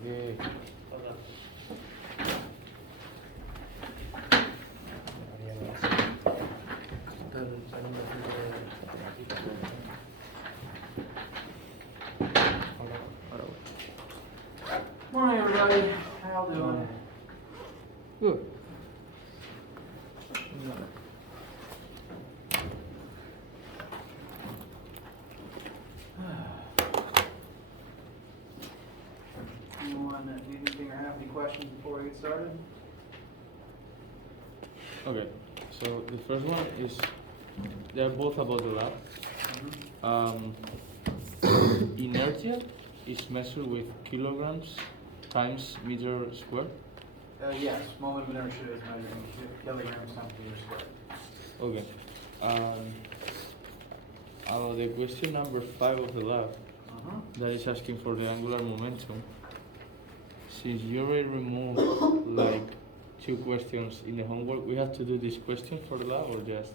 Okay. Morning, everybody. How y'all doing? Good. Anyone need anything or have any questions before we get started? Okay, so the first one is, they're both about the lab. Inertia is measured with kilograms times meter square. Yes, moment of inertia is measured in kilograms times meter squared. Okay. About the question number 5 of the lab, that is asking for the angular momentum. Since you already removed like 2 questions in the homework, we have to do this question for the lab or just?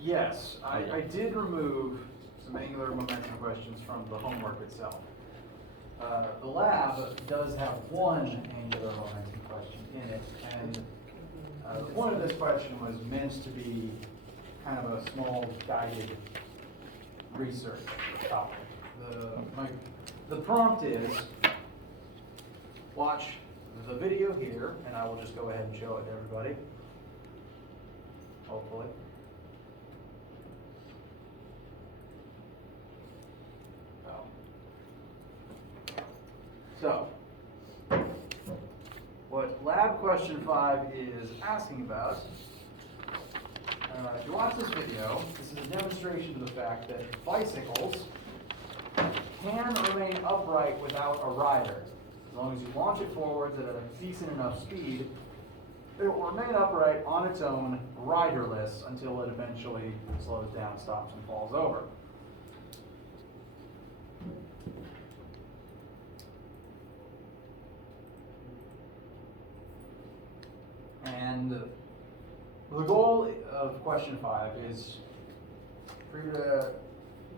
Yes, I did remove some angular momentum questions from the homework itself. The lab does have one angular momentum question in it, and the point of this question was meant to be kind of a small guided research topic. The prompt is, watch the video here, and I will just go ahead and show it to everybody, hopefully. So, what lab question 5 is asking about, if you watch this video, this is a demonstration of the fact that bicycles can remain upright without a rider. As long as you launch it forwards at a decent enough speed, it will remain upright on its own, riderless, until it eventually slows down, stops, and falls over. And the goal of question 5 is for you to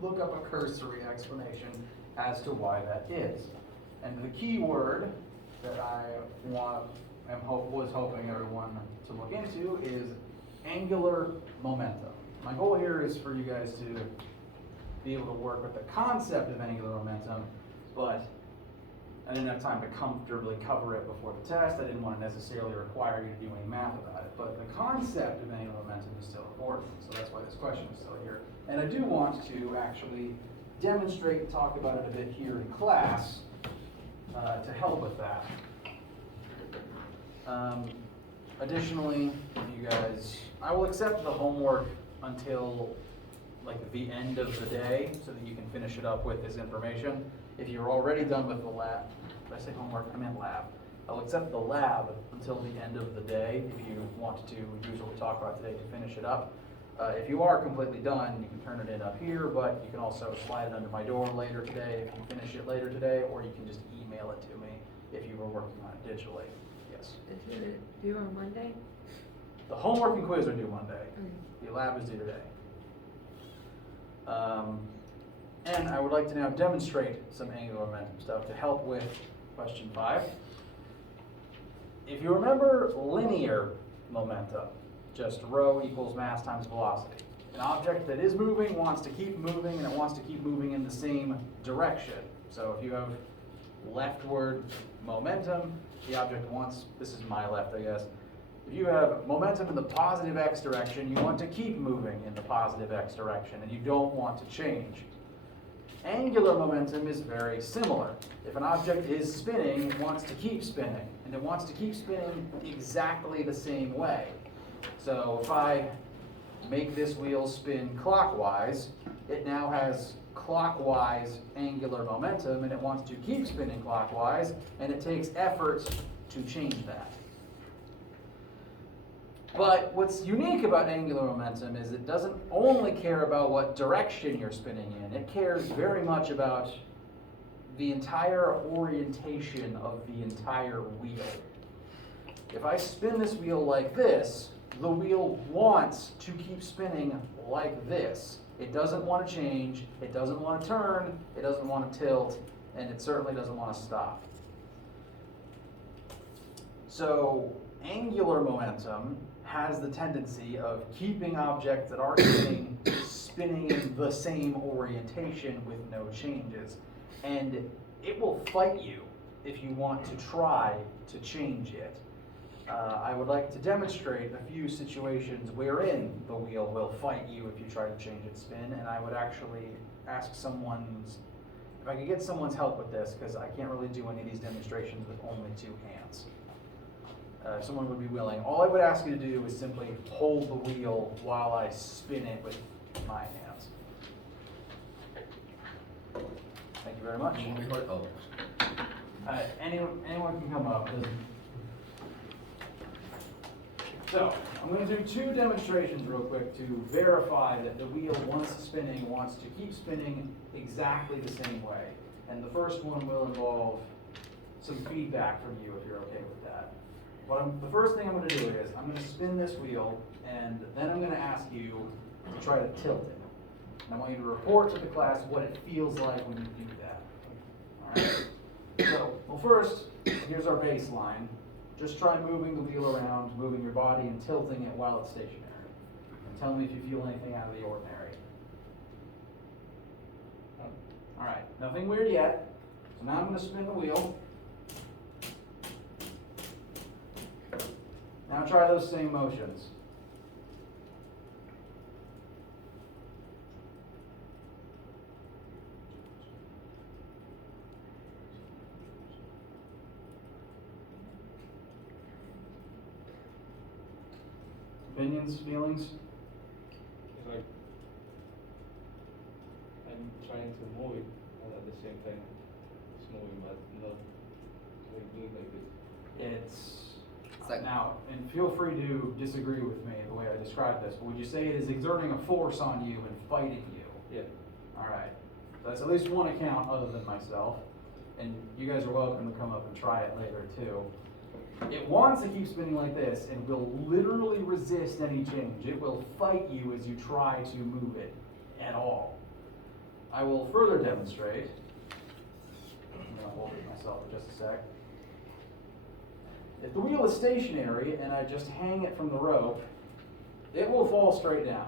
look up a cursory explanation as to why that is. And the key word that I was hoping everyone to look into is angular momentum. My goal here is for you guys to be able to work with the concept of angular momentum, but I didn't have time to comfortably cover it before the test. I didn't want to necessarily require you to do any math about it, but the concept of angular momentum is still important, so that's why this question is still here. And I do want to actually demonstrate and talk about it a bit here in class to help with that. Additionally, you guys, I will accept the homework until like the end of the day so that you can finish it up with this information. If you're already done with the lab, did I say homework? I meant lab. I'll accept the lab until the end of the day if you want to use what we talked about today to finish it up. If you are completely done, you can turn it in up here, but you can also slide it under my door later today if you finish it later today, or you can just email it to me if you were working on it digitally. Yes? Is it due on Monday? The homework and quiz are due Monday. The lab is due today. And I would like to now demonstrate some angular momentum stuff to help with question 5. If you remember linear momentum, just rho equals mass times velocity. An object that is moving wants to keep moving, and it wants to keep moving in the same direction. So if you have leftward momentum, the object wants, this is my left, I guess. If you have momentum in the positive x direction, you want to keep moving in the positive x direction, and you don't want to change. Angular momentum is very similar. If an object is spinning, it wants to keep spinning, and it wants to keep spinning exactly the same way. So if I make this wheel spin clockwise, it now has clockwise angular momentum, and it wants to keep spinning clockwise, and it takes effort to change that. But what's unique about angular momentum is it doesn't only care about what direction you're spinning in, it cares very much about the entire orientation of the entire wheel. If I spin this wheel like this, the wheel wants to keep spinning like this. It doesn't want to change, it doesn't want to turn, it doesn't want to tilt, and it certainly doesn't want to stop. So angular momentum has the tendency of keeping objects that are spinning in the same orientation with no changes. And it will fight you if you want to try to change it. I would like to demonstrate a few situations wherein the wheel will fight you if you try to change its spin, and I would actually ask if I could get someone's help with this, because I can't really do any of these demonstrations with only two hands. If someone would be willing, all I would ask you to do is simply hold the wheel while I spin it with my hands. Thank you very much. Anyone can come up. So, I'm going to do two demonstrations real quick to verify that the wheel, once spinning, wants to keep spinning exactly the same way. And the first one will involve some feedback from you if you're okay with that. The first thing I'm going to do is I'm going to spin this wheel, and then I'm going to ask you to try to tilt it. And I want you to report to the class what it feels like when you do that. All right? So, well, first, here's our baseline. Just try moving the wheel around, moving your body and tilting it while it's stationary. And tell me if you feel anything out of the ordinary. All right, nothing weird yet. So now I'm going to spin the wheel. Now try those same motions. Opinions, feelings? It's like I'm trying to move it, and at the same time it's moving, but not like doing like this. It's like now, and feel free to disagree with me the way I described this, but would you say it is exerting a force on you and fighting you? Yeah. All right. So that's at least one account other than myself. And you guys are welcome to come up and try it later too. It wants to keep spinning like this and will literally resist any change. It will fight you as you try to move it at all. I will further demonstrate. I'm going to hold it myself for just a sec. If the wheel is stationary and I just hang it from the rope, it will fall straight down.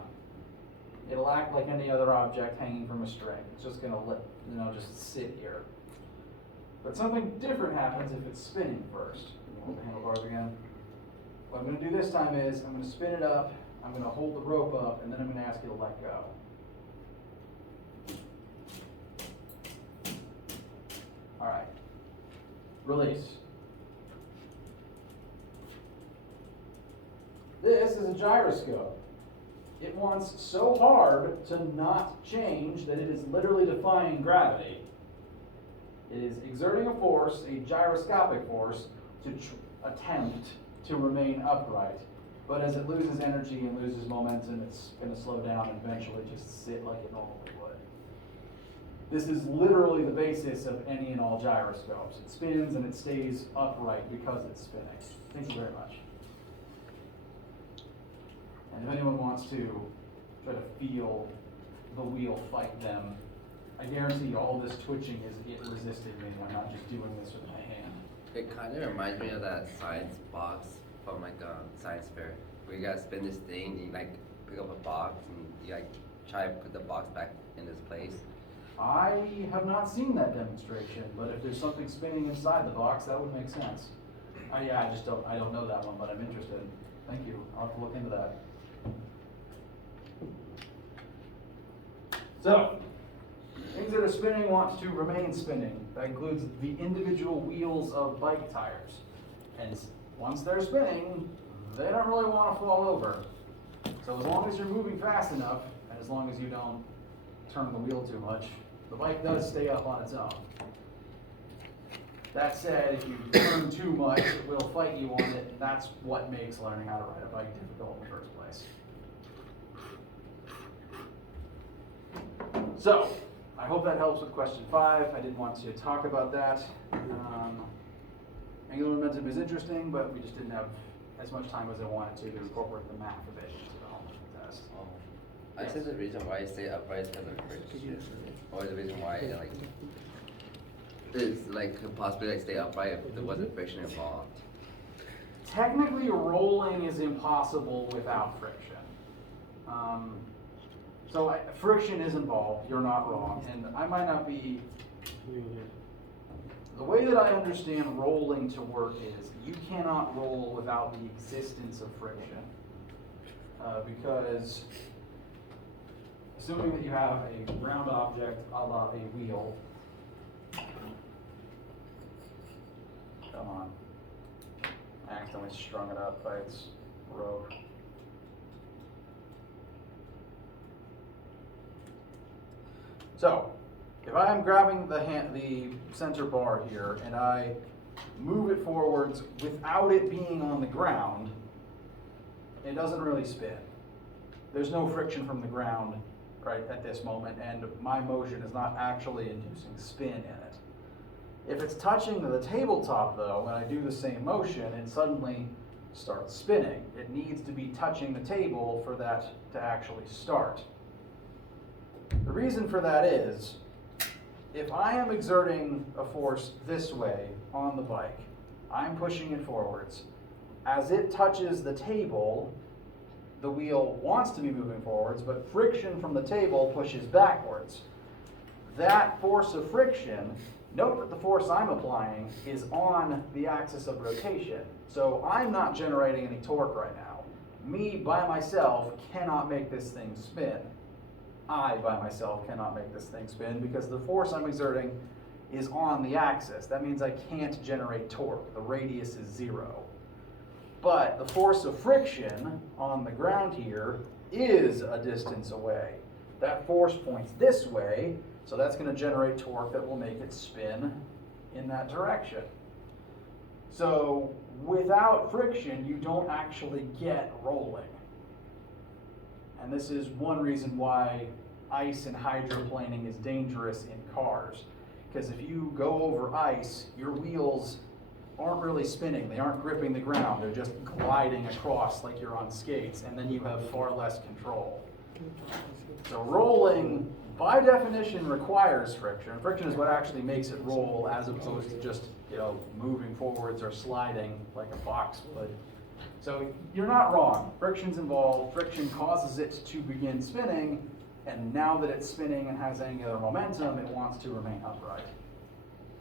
It'll act like any other object hanging from a string. It's just going to just sit here. But something different happens if it's spinning first. Hold the handlebars again. What I'm going to do this time is I'm going to spin it up, I'm going to hold the rope up, and then I'm going to ask you to let go. All right. Release. This is a gyroscope. It wants so hard to not change that it is literally defying gravity. It is exerting a force, a gyroscopic force, to attempt to remain upright. But as it loses energy and loses momentum, it's going to slow down and eventually just sit like it normally would. This is literally the basis of any and all gyroscopes. It spins and it stays upright because it's spinning. Thank you very much. And if anyone wants to try to feel the wheel fight them, I guarantee you all this twitching is it resisting me. I'm not just doing this with my hand. It kind of reminds me of that science box from like a science fair, where you gotta spin this thing and you like pick up a box and you like try to put the box back in its place. I have not seen that demonstration, but if there's something spinning inside the box, that would make sense. I don't know that one, but I'm interested. Thank you. I'll have to look into that. So, things that are spinning want to remain spinning. That includes the individual wheels of bike tires. And once they're spinning, they don't really want to fall over. So as long as you're moving fast enough, and as long as you don't turn the wheel too much, the bike does stay up on its own. That said, if you turn too much, it will fight you on it, and that's what makes learning how to ride a bike difficult in the first place. So, I hope that helps with question 5. I didn't want to talk about that. Angular momentum is interesting, but we just didn't have as much time as I wanted to incorporate the math of it into the homework test. I said the reason why I stay upright is because of friction, or the reason why like it's like could possibly like stay upright if there wasn't friction involved. technically rolling is impossible without friction. Friction is involved, you're not wrong, and I might not be, the way that I understand rolling to work is you cannot roll without the existence of friction. Because assuming that you have a round object a la a wheel, come on, I accidentally strung it up by its rope. So, if I'm grabbing the center bar here and I move it forwards without it being on the ground, it doesn't really spin. There's no friction from the ground right at this moment, and my motion is not actually inducing spin in it. If it's touching the tabletop though, when I do the same motion, it suddenly starts spinning. It needs to be touching the table for that to actually start. The reason for that is, if I am exerting a force this way on the bike, I'm pushing it forwards. As it touches the table, the wheel wants to be moving forwards, but friction from the table pushes backwards. That force of friction, note that the force I'm applying is on the axis of rotation. So I'm not generating any torque right now. Me by myself cannot make this thing spin. I by myself cannot make this thing spin because the force I'm exerting is on the axis. That means I can't generate torque. The radius is 0. But the force of friction on the ground here is a distance away. That force points this way, so that's going to generate torque that will make it spin in that direction. So without friction, you don't actually get rolling. And this is one reason why ice and hydroplaning is dangerous in cars. Because if you go over ice, your wheels aren't really spinning. They aren't gripping the ground. They're just gliding across like you're on skates, and then you have far less control. So rolling, by definition, requires friction. Friction is what actually makes it roll, as opposed to just, moving forwards or sliding like a box would. So you're not wrong. Friction's involved. Friction causes it to begin spinning, and now that it's spinning and has angular momentum, it wants to remain upright.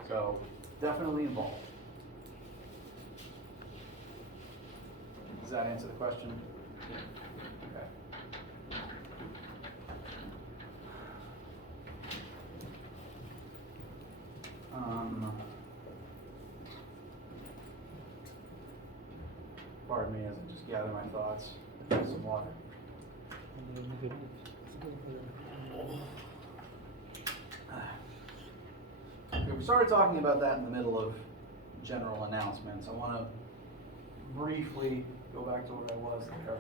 So definitely involved. Does that answer the question? Okay. Pardon me as I just gather my thoughts. Get some water. Okay, we started talking about that in the middle of general announcements. I want to briefly go back to what I was there.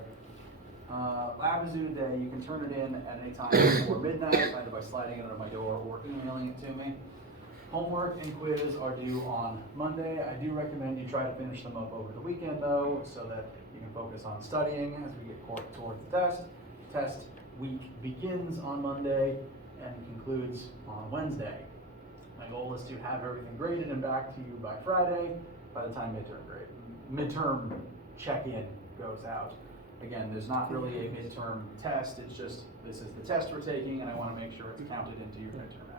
Lab is due today. You can turn it in at any time before midnight, either by sliding it under my door or emailing it to me. Homework and quiz are due on Monday. I do recommend you try to finish them up over the weekend though, so that you can focus on studying as we get towards the test. Test week begins on Monday and concludes on Wednesday. My goal is to have everything graded and back to you by Friday, by the time midterm check-in goes out. Again, there's not really a midterm test, it's just this is the test we're taking and I want to make sure it's counted into your midterm average.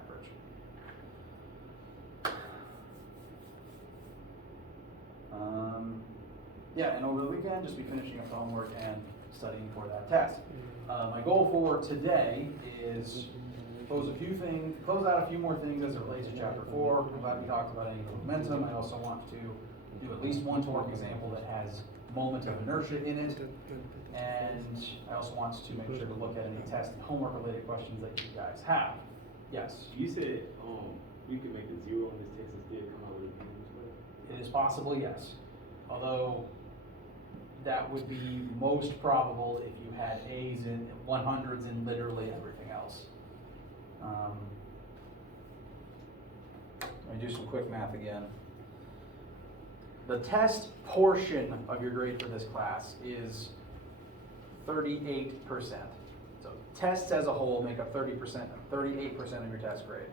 And over the weekend, just be finishing up the homework and studying for that test. My goal for today is close out a few more things as it relates to chapter 4. I'm glad we talked about angular momentum. I also want to do at least one torque example that has moment of inertia in it. And I also want to make sure to look at any test and homework related questions that you guys have. Yes? You said you can make a 0 on this test and still come out with a B as well? It is possible, yes. Although that would be most probable if you had A's and 100s in literally everything else. Let me do some quick math again. The test portion of your grade for this class is 38%. So tests as a whole make up 38% of your test grade.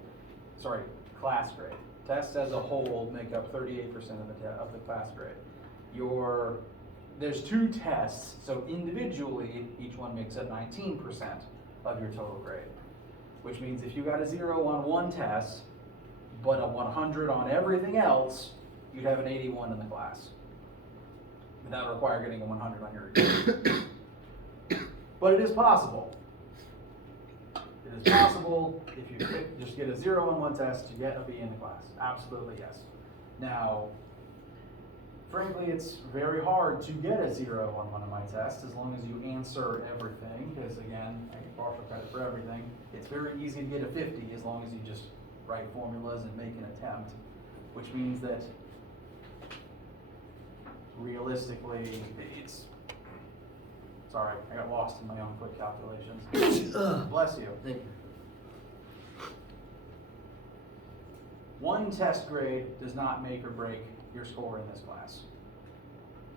Sorry, class grade. Tests as a whole make up 38% of the class grade. there's two tests, so individually, each one makes up 19% of your total grade. Which means if you got a 0 on one test, but a 100 on everything else, you'd have an 81 in the class. And that would require getting a 100 on your exam. But it is possible. It is possible if you just get a 0 on one test to get a B in the class. Absolutely yes. Now, frankly, it's very hard to get a 0 on one of my tests as long as you answer everything, because again, I get partial credit for everything. It's very easy to get a 50 as long as you just write formulas and make an attempt, which means that realistically, sorry, I got lost in my own quick calculations. Bless you. Thank you. One test grade does not make or break your score in this class.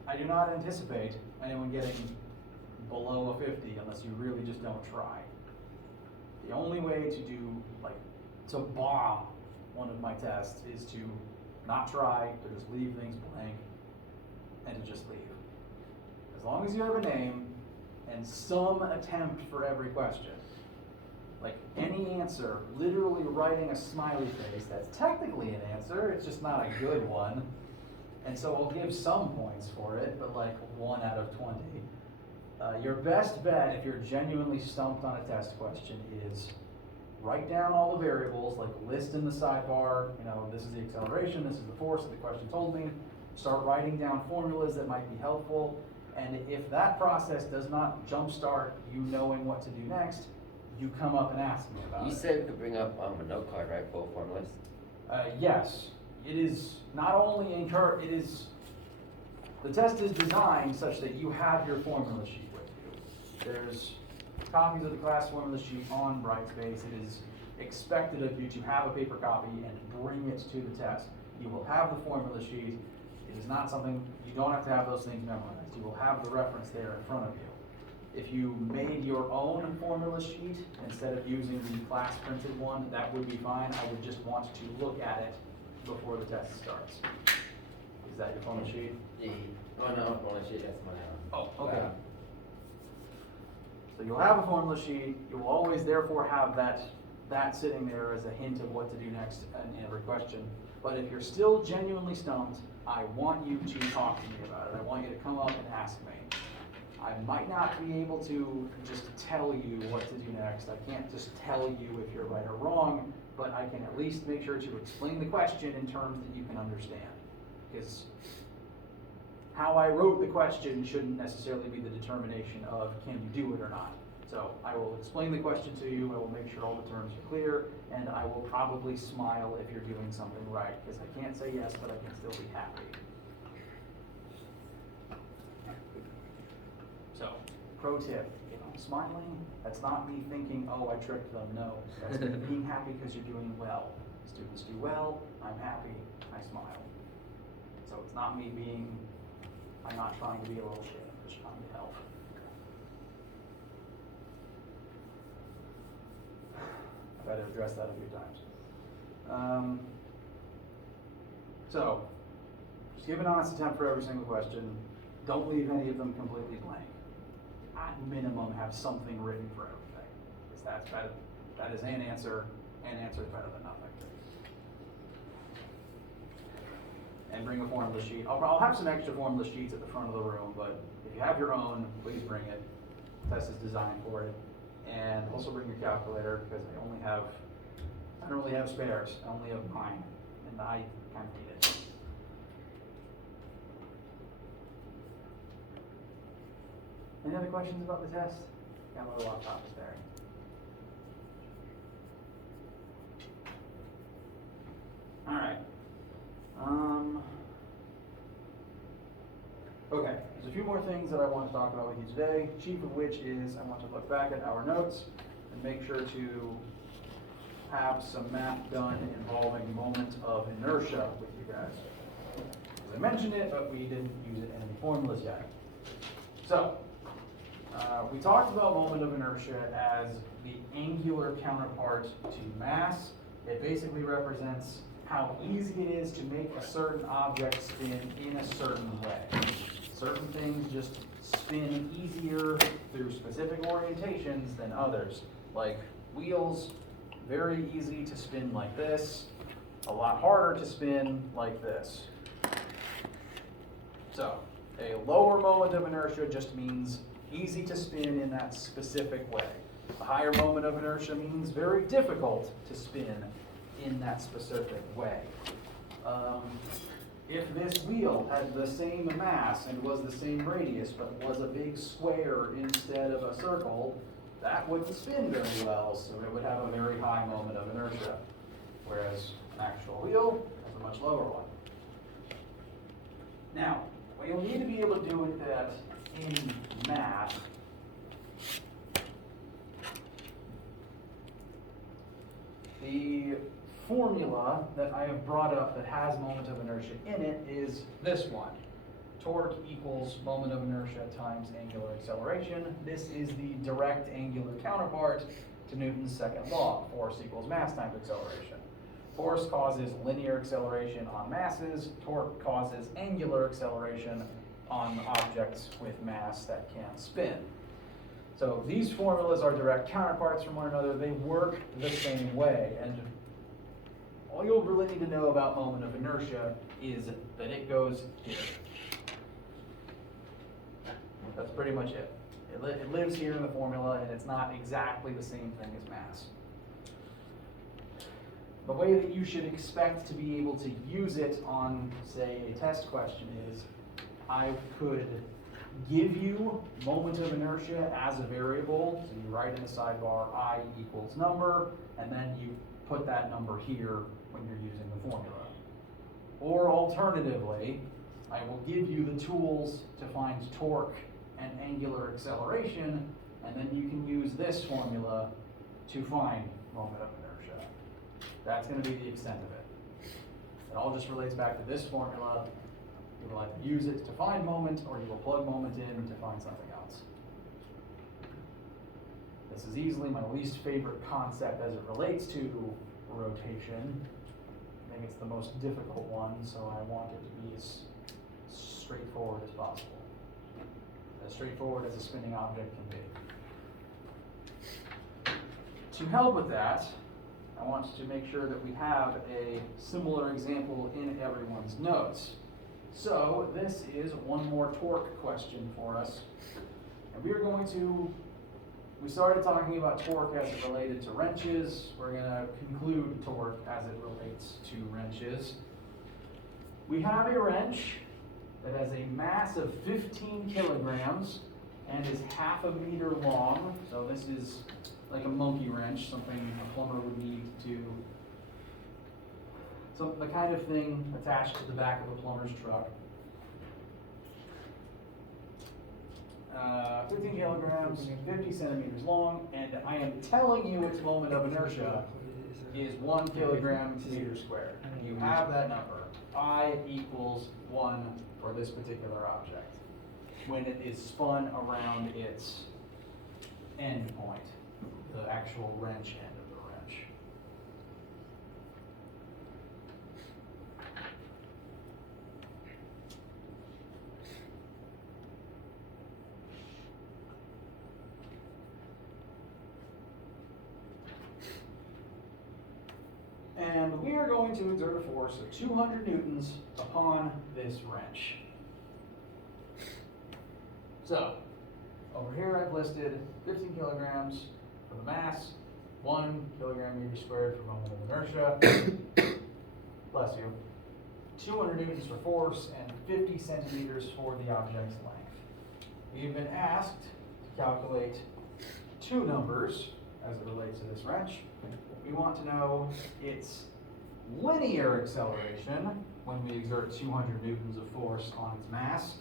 I do not anticipate anyone getting below a 50 unless you really just don't try. The only way to bomb one of my tests is to not try, to just leave things blank, and to just leave. As long as you have a name and some attempt for every question. Like any answer, literally writing a smiley face, that's technically an answer, it's just not a good one. And so I'll give some points for it, but like 1 out of 20. Your best bet, if you're genuinely stumped on a test question, is write down all the variables, like list in the sidebar, this is the acceleration, this is the force that the question told me. Start writing down formulas that might be helpful. And if that process does not jumpstart you knowing what to do next, you come up and ask me about it. You said we could bring up a note card, right, full formulas? Yes, it is not only the test is designed such that you have your formula sheet with you. There's copies of the class formula sheet on Brightspace. It is expected of you to have a paper copy and bring it to the test. You will have the formula sheet. It is not something, you don't have to have those things memorized. You will have the reference there in front of you. If you made your own formula sheet instead of using the class printed one, that would be fine. I would just want to look at it before the test starts. Is that your formula sheet? Yeah. Oh no, formula sheet, that's my Oh, okay. So you'll have a formula sheet. You will always therefore have that sitting there as a hint of what to do next in every question. But if you're still genuinely stumped, I want you to talk to me about it. I want you to come up and ask me. I might not be able to just tell you what to do next. I can't just tell you if you're right or wrong, but I can at least make sure to explain the question in terms that you can understand. Because how I wrote the question shouldn't necessarily be the determination of can you do it or not. So I will explain the question to you, I will make sure all the terms are clear, and I will probably smile if you're doing something right, because I can't say yes, but I can still be happy. So, pro tip, if I'm smiling, that's not me thinking, oh, I tricked them. No, that's me being happy because you're doing well. Students do well, I'm happy, I smile. So it's not me I'm not trying to be a little shit, I'm just trying to help. I've had to address that a few times. So, just give an honest attempt for every single question. Don't leave any of them completely blank. At minimum, have something written for everything. Because that's better. That is an answer is better than nothing. And bring a formula sheet. I'll have some extra formula sheets at the front of the room, but if you have your own, please bring it. The test is designed for it. And also bring your calculator, because I don't really have spares. I only have mine, and I kind of need it. Any other questions about the test? Got my laptop is there. All right. Okay, there's a few more things that I want to talk about with you today, chief of which is I want to look back at our notes and make sure to have some math done involving moment of inertia with you guys. As I mentioned it, but we didn't use it in any formulas yet. So, we talked about moment of inertia as the angular counterpart to mass. It basically represents how easy it is to make a certain object spin in a certain way. Certain things just spin easier through specific orientations than others. Like wheels, very easy to spin like this, a lot harder to spin like this. So, a lower moment of inertia just means easy to spin in that specific way. A higher moment of inertia means very difficult to spin in that specific way. If this wheel had the same mass and was the same radius, but was a big square instead of a circle, that wouldn't spin very well, so it would have a very high moment of inertia. Whereas an actual wheel has a much lower one. Now, what you'll need to be able to do with that in math the formula that I have brought up that has moment of inertia in it is this one. Torque equals moment of inertia times angular acceleration. This is the direct angular counterpart to Newton's second law, force equals mass times acceleration. Force causes linear acceleration on masses, torque causes angular acceleration on objects with mass that can't spin. So these formulas are direct counterparts from one another. They work the same way. And all you'll really need to know about moment of inertia is that it goes here. That's pretty much it. It lives here in the formula, and it's not exactly the same thing as mass. The way that you should expect to be able to use it on, say, a test question is, I could give you moment of inertia as a variable. So you write in the sidebar I equals number, and then you put that number here when you're using the formula. Or alternatively, I will give you the tools to find torque and angular acceleration, and then you can use this formula to find moment of inertia. That's going to be the extent of it. It all just relates back to this formula. You will either use it to find moment, or you will plug moment in to find something else. This is easily my least favorite concept as it relates to rotation. I think it's the most difficult one, so I want it to be as straightforward as possible. As straightforward as a spinning object can be. To help with that, I want to make sure that we have a similar example in everyone's notes. So this is one more torque question for us. And we started talking about torque as it related to wrenches. We're going to conclude torque as it relates to wrenches. We have a wrench that has a mass of 15 kilograms and is half a meter long. So this is like a monkey wrench, something a plumber would need to, the kind of thing attached to the back of a plumber's truck. 15 kilograms, 50 centimeters long, and I am telling you its moment of inertia is 1 kilogram meter squared. You have that number. I equals 1 for this particular object when it is spun around its end point, the actual wrench end of the wrench. And we are going to exert a force of 200 newtons upon this wrench. So, over here I've listed 15 kilograms for the mass, 1 kilogram meter squared for moment of inertia, bless you, 200 newtons for force, and 50 centimeters for the object's length. We've been asked to calculate two numbers as it relates to this wrench. We want to know its linear acceleration when we exert 200 newtons of force on its mass,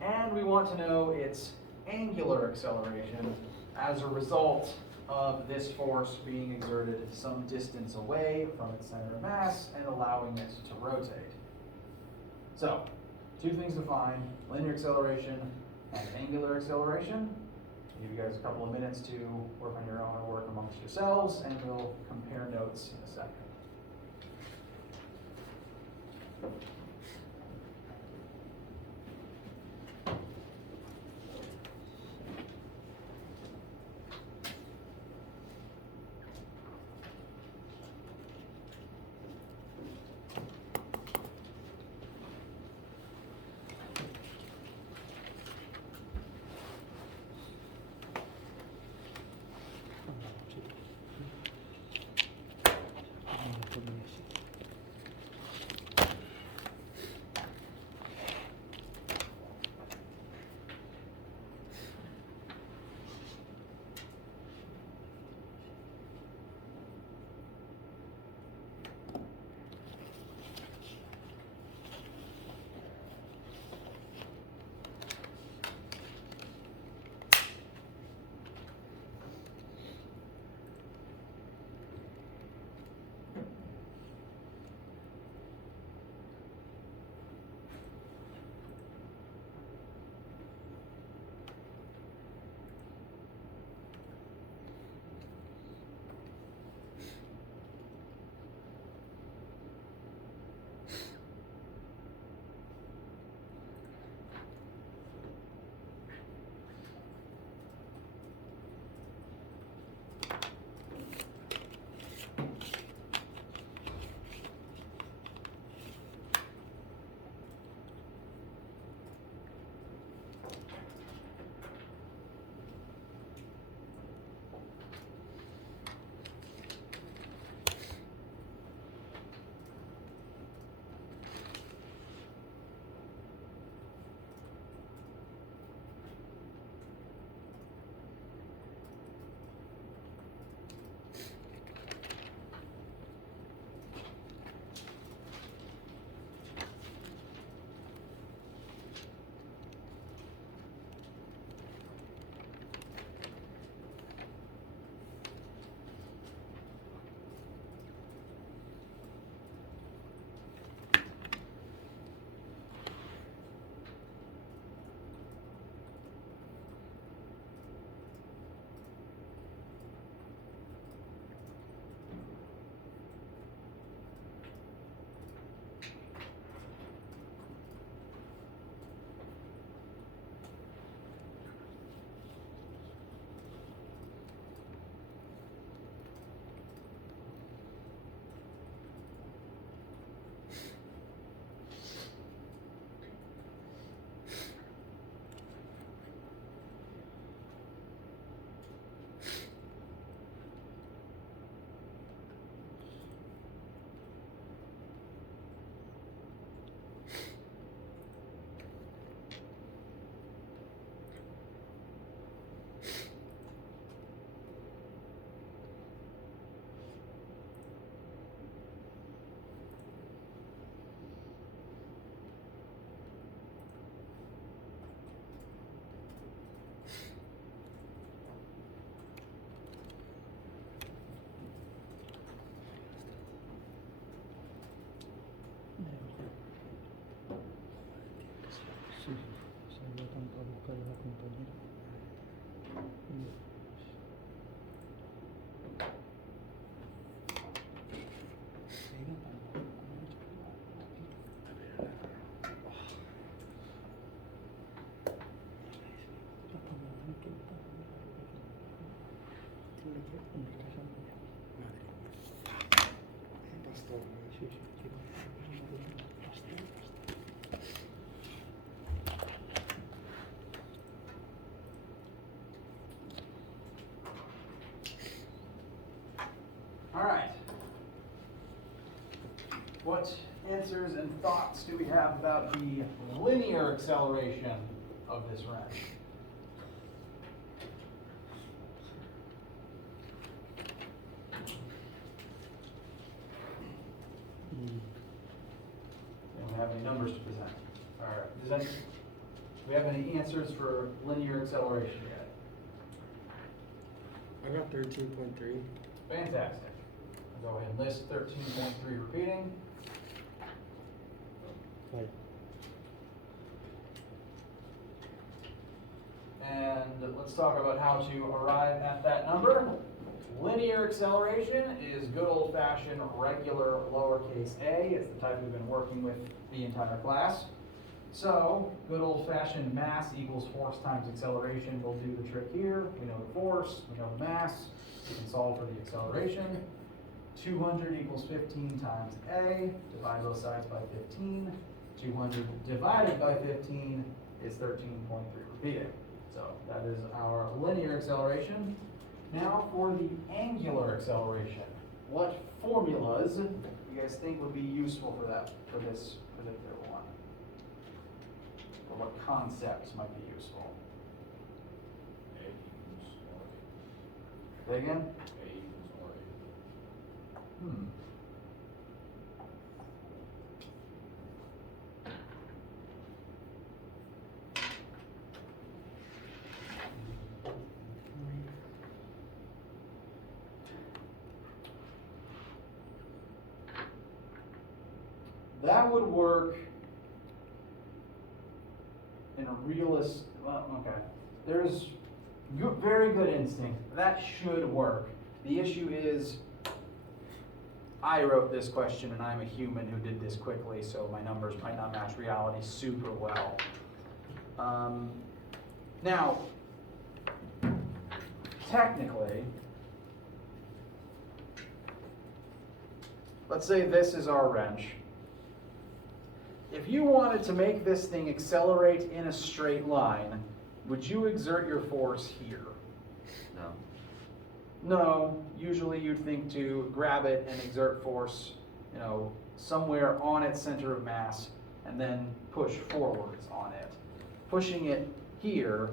and we want to know its angular acceleration as a result of this force being exerted some distance away from its center of mass and allowing it to rotate. So, two things to find: linear acceleration and angular acceleration. I'll give you guys a couple of minutes to work on your own or work amongst yourselves, and we'll compare notes in a second. All right. What answers and thoughts do we have about the linear acceleration of this wrench? And we have any numbers to present? All right. Do we have any answers for linear acceleration yet? I got 13.3. Fantastic. I'll go ahead and list 13.3 repeating. Right. And let's talk about how to arrive at that number. Linear acceleration is good old-fashioned regular lowercase a. It's the type we've been working with the entire class. So, good old-fashioned mass equals force times acceleration will do the trick here. We know the force, we know the mass. We can solve for the acceleration. 200 equals 15 times a. Divide both sides by 15. 200 divided by 15 is 13.3 repeating. So that is our linear acceleration. Now for the angular acceleration. What formulas do you guys think would be useful for that, for this particular one? Or what concepts might be useful? A equals R. Say again? A equals R. That would work in a realist, well, okay. There's very good instinct. That should work. The issue is, I wrote this question and I'm a human who did this quickly, so my numbers might not match reality super well. Now, technically, let's say this is our wrench. If you wanted to make this thing accelerate in a straight line, would you exert your force here? No. No, usually you'd think to grab it and exert force, somewhere on its center of mass and then push forwards on it. Pushing it here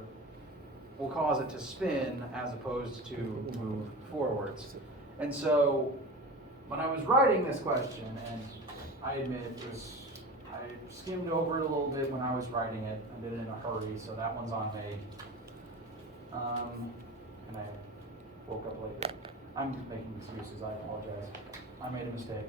will cause it to spin as opposed to move forwards. And so when I was writing this question, and I admit I skimmed over it a little bit when I was writing it. I did it in a hurry, so that one's on me. And I woke up later. I'm making excuses, I apologize. I made a mistake.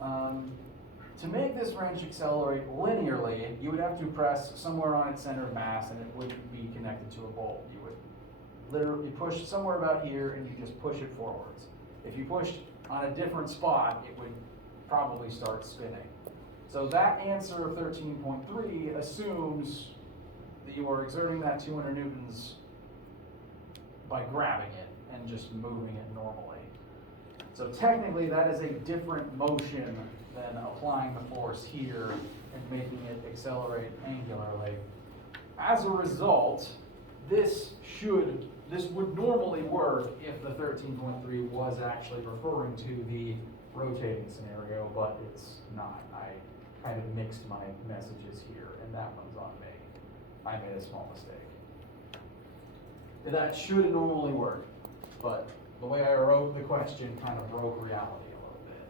To make this wrench accelerate linearly, you would have to press somewhere on its center of mass and it wouldn't be connected to a bolt. You would literally push somewhere about here and you just push it forwards. If you pushed on a different spot, it would probably start spinning. So that answer of 13.3 assumes that you are exerting that 200 newtons by grabbing it and just moving it normally. So technically that is a different motion than applying the force here and making it accelerate angularly. As a result, this would normally work if the 13.3 was actually referring to the rotating scenario, but it's not. I kind of mixed my messages here, and that one's on me. I made a small mistake. That should normally work, but the way I wrote the question kind of broke reality a little bit.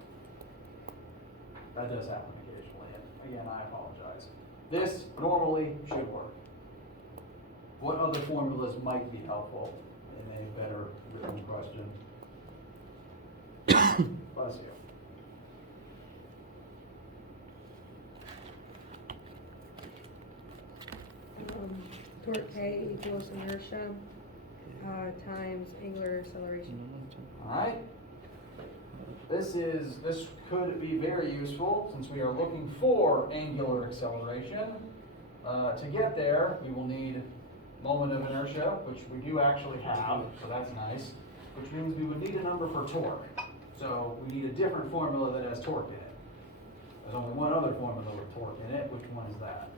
That does happen occasionally, and again, I apologize. This normally should work. What other formulas might be helpful in a better written question? Bless you. Torque K equals inertia times angular acceleration. All right. This could be very useful since we are looking for angular acceleration. To get there, we will need moment of inertia, which we do actually have, so that's nice, which means we would need a number for torque. So we need a different formula that has torque in it. There's only one other formula with torque in it. Which one is that?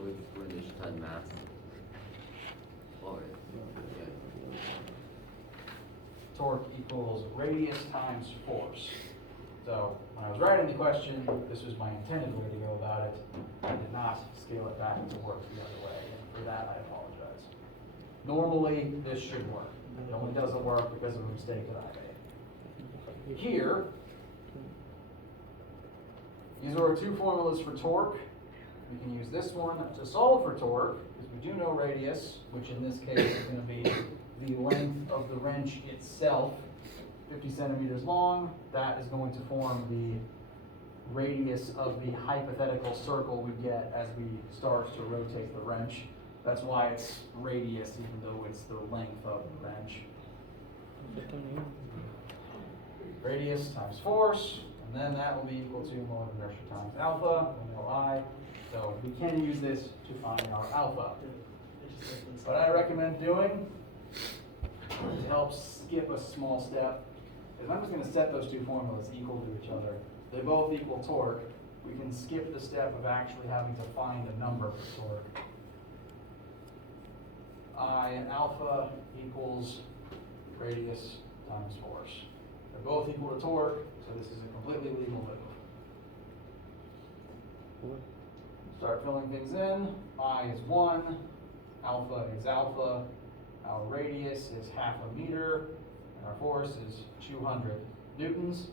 With each ton mass. Or, yeah. Torque equals radius times force. So when I was writing the question, this was my intended way to go about it. I did not scale it back to work the other way, and for that I apologize. Normally, this should work. It only doesn't work because of a mistake that I made. Here, these are our two formulas for torque. We can use this one to solve for torque, because we do know radius, which in this case is going to be the length of the wrench itself, 50 centimeters long. That is going to form the radius of the hypothetical circle we get as we start to rotate the wrench. That's why it's radius, even though it's the length of the wrench. Radius times force, and then that will be equal to moment of inertia times alpha, we know I. So we can use this to find our alpha. What I recommend doing to help skip a small step is I'm just going to set those two formulas equal to each other. They both equal torque. We can skip the step of actually having to find a number for torque. I alpha equals radius times force. They're both equal to torque, so this is a completely legal move. Start filling things in. I is 1, alpha is alpha, our radius is half a meter, and our force is 200 newtons.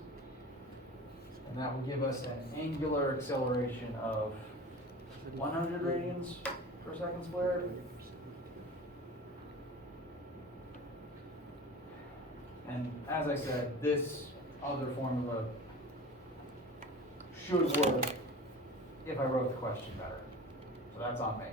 And that will give us an angular acceleration of 100 radians per second squared. And as I said, this other formula should work if I wrote the question better. So that's on me.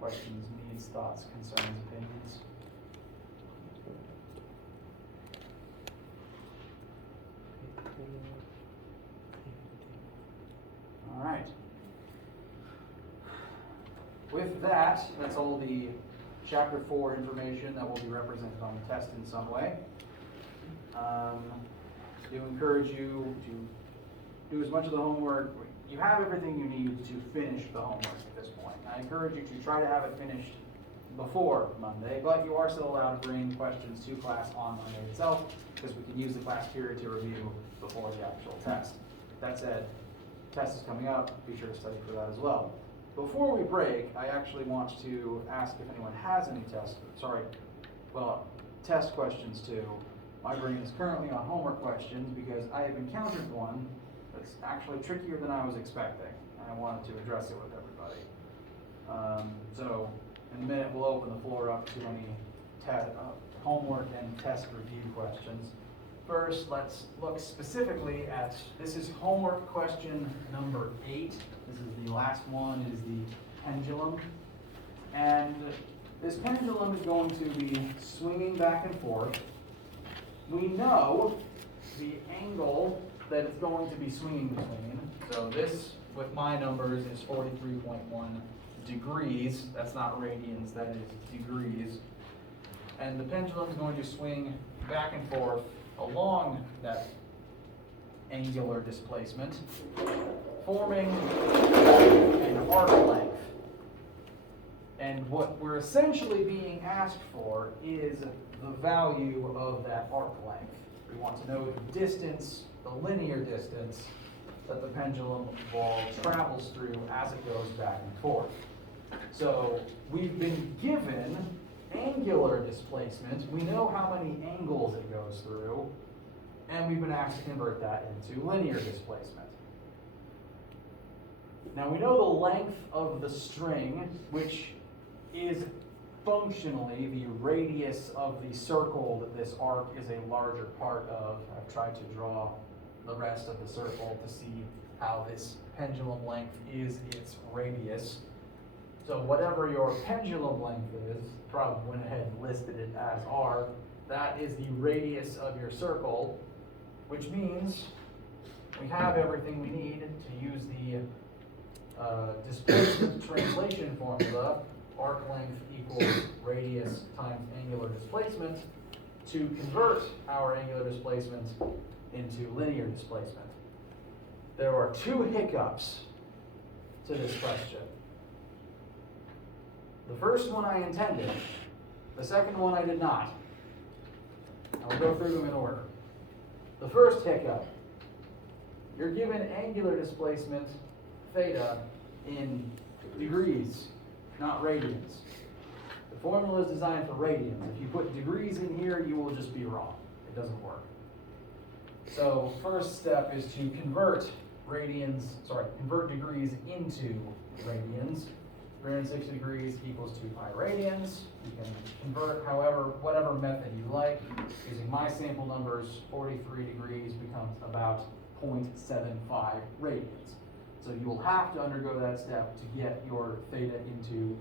Questions, needs, thoughts, concerns, opinions? All right. With that, that's all the Chapter 4 information that will be represented on the test in some way. I do encourage you to do as much of the homework. You have everything you need to finish the homework at this point. I encourage you to try to have it finished before Monday, but you are still allowed to bring questions to class on Monday itself, because we can use the class period to review before the actual test. That said, test is coming up, be sure to study for that as well. Before we break, I actually want to ask if anyone has any test questions too. My brain is currently on homework questions because I have encountered one that's actually trickier than I was expecting, and I wanted to address it with everybody. So in a minute, we'll open the floor up to any homework and test review questions. First, let's look specifically at, this is homework question number 8. This is the last one, it is the pendulum. And this pendulum is going to be swinging back and forth. We know the angle that it's going to be swinging between. So this, with my numbers, is 43.1 degrees. That's not radians, that is degrees. And the pendulum is going to swing back and forth along that angular displacement, forming an arc length. And what we're essentially being asked for is the value of that arc length. We want to know the distance, the linear distance, that the pendulum ball travels through as it goes back and forth. So we've been given angular displacement. We know how many angles it goes through, and we've been asked to convert that into linear displacement. Now we know the length of the string, which is functionally the radius of the circle that this arc is a larger part of. I've tried to draw the rest of the circle to see how this pendulum length is its radius. So whatever your pendulum length is, probably went ahead and listed it as R, that is the radius of your circle, which means we have everything we need to use the displacement translation formula, arc length equals radius times angular displacement, to convert our angular displacement into linear displacement. There are 2 hiccups to this question. The first one I intended, the second one I did not. I'll go through them in order. The first hiccup, you're given angular displacement, theta, in degrees, not radians. The formula is designed for radians. If you put degrees in here, you will just be wrong. It doesn't work. So first step is to convert degrees into radians. 360 degrees equals 2 pi radians. You can convert whatever method you like. Using my sample numbers, 43 degrees becomes about 0.75 radians. So you will have to undergo that step to get your theta into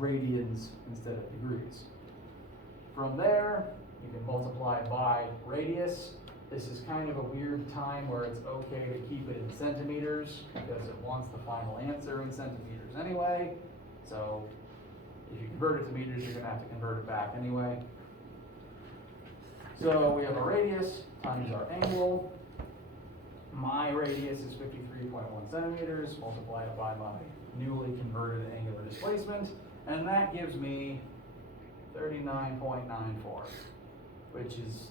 radians instead of degrees. From there, you can multiply by radius. This is kind of a weird time where it's okay to keep it in centimeters because it wants the final answer in centimeters anyway. So if you convert it to meters, you're going to have to convert it back anyway. So we have a radius times our angle. My radius is 53.1 centimeters, multiply it by my newly converted angular displacement, and that gives me 39.94, which is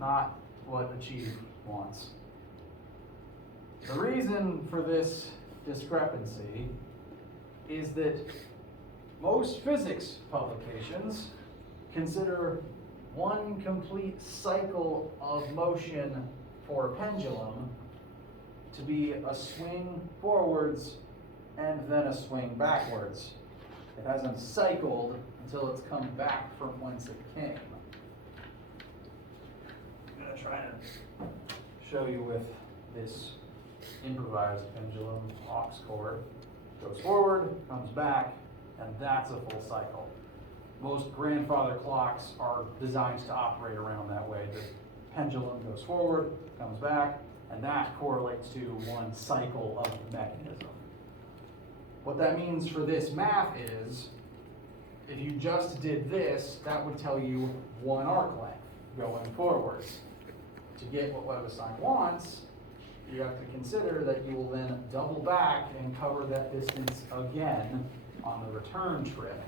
not what Achieve wants. The reason for this discrepancy is that most physics publications consider one complete cycle of motion for a pendulum to be a swing forwards and then a swing backwards. It hasn't cycled until it's come back from whence it came. I'm going to try to show you with this improvised pendulum aux cord. Goes forward, comes back, and that's a full cycle. Most grandfather clocks are designed to operate around that way. The pendulum goes forward, comes back, and that correlates to one cycle of the mechanism. What that means for this math is, if you just did this, that would tell you one arc length going forwards. To get what WebAssign wants, you have to consider that you will then double back and cover that distance again on the return trip.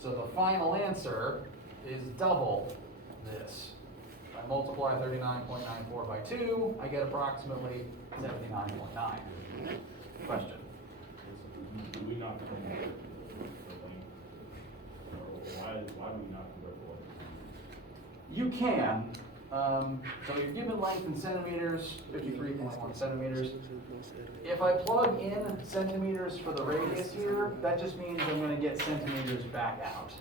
So the final answer is double this. If I multiply 39.94 by 2, I get approximately 79.9. Question? Do we not convert why do we not convert forward? You can. So you're given length in centimeters, 53.1 centimeters. If I plug in centimeters for the radius here, that just means I'm going to get centimeters back out.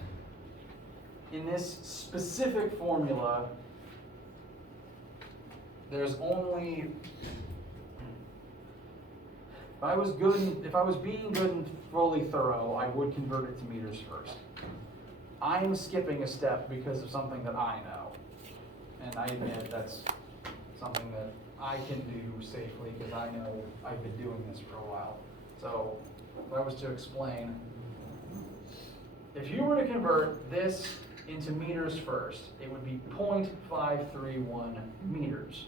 In this specific formula, there's only, if I was being good and fully thorough, I would convert it to meters first. I'm skipping a step because of something that I know. And I admit that's something that I can do safely because I know I've been doing this for a while. So if I was to explain, if you were to convert this into meters first, it would be 0.531 meters.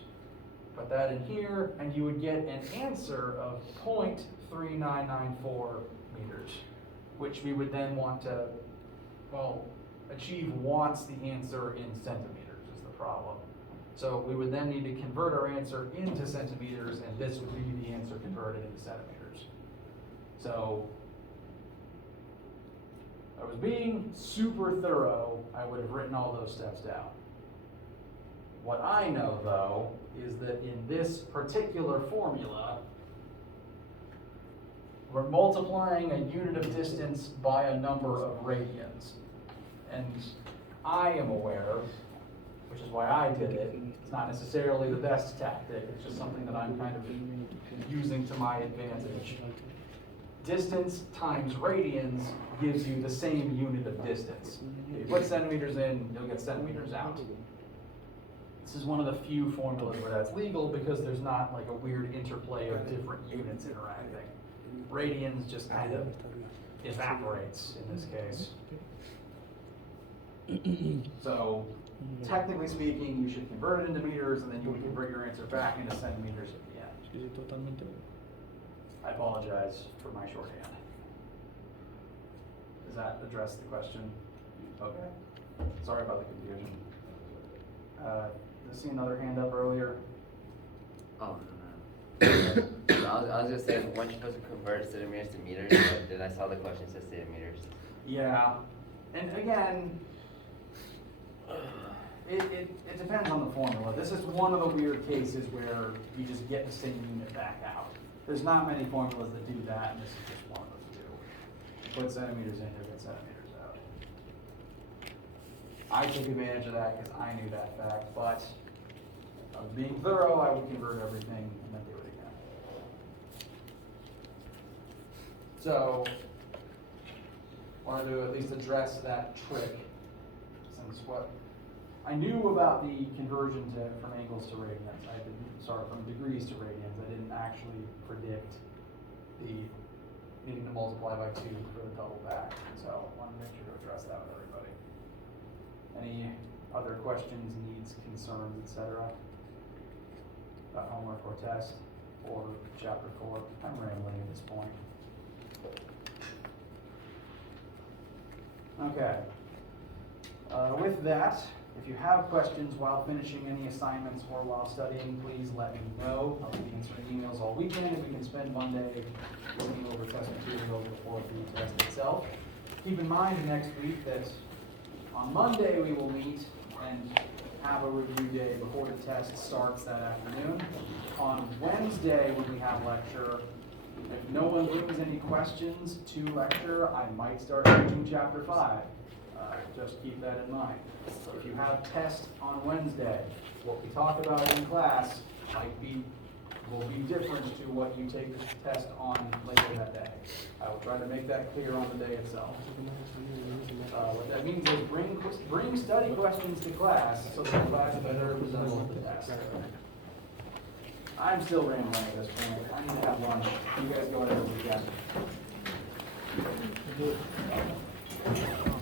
Put that in here and you would get an answer of 0.3994 meters, which we would then want to, well, Achieve wants the answer in centimeters is the problem. So we would then need to convert our answer into centimeters, and this would be the answer converted into centimeters. So if I was being super thorough, I would have written all those steps down. What I know, though, is that in this particular formula, we're multiplying a unit of distance by a number of radians. And I am aware, which is why I did it, it's not necessarily the best tactic, it's just something that I'm kind of using to my advantage. Distance times radians gives you the same unit of distance. If you put centimeters in, you'll get centimeters out. This is one of the few formulas where that's legal because there's not like a weird interplay of different units interacting. Radians just kind of evaporates in this case. So, technically speaking, you should convert it into meters and then you would convert your answer back into centimeters at the end. I apologize for my shorthand. Does that address the question? Okay. Sorry about the confusion. Did I see another hand up earlier? Oh, no. I was just saying, weren't you supposed to convert centimeters to meters? But then I saw the question said centimeters. Yeah. And again, it depends on the formula. This is one of the weird cases where you just get the same unit back out. There's not many formulas that do that, and this is just one of the two. put centimeters in, you'll get centimeters out. I took advantage of that because I knew that fact, but if I was being thorough, I would convert everything and then do it again. So, wanted to at least address that trick, since what I knew about the conversion from angles to radians. From degrees to radians. I didn't actually predict the needing to multiply by 2 for the double back. So I wanted to make sure to address that with everybody. Any other questions, needs, concerns, etc. about homework or test or chapter 4? I'm rambling at this point. Okay. With that, if you have questions while finishing any assignments or while studying, please let me know. I'll be answering emails all weekend, and we can spend Monday looking over test material before the test itself. Keep in mind next week that on Monday we will meet and have a review day before the test starts that afternoon. On Wednesday, when we have lecture, if no one brings any questions to lecture, I might start reading chapter 5. Just keep that in mind. So if you have tests on Wednesday, what we talk about in class will be different to what you take the test on later that day. I will try to make that clear on the day itself. What that means is bring study questions to class so that the class better resembles the test. I'm still rambling at this point. I need to have lunch. You guys go ahead and weekend.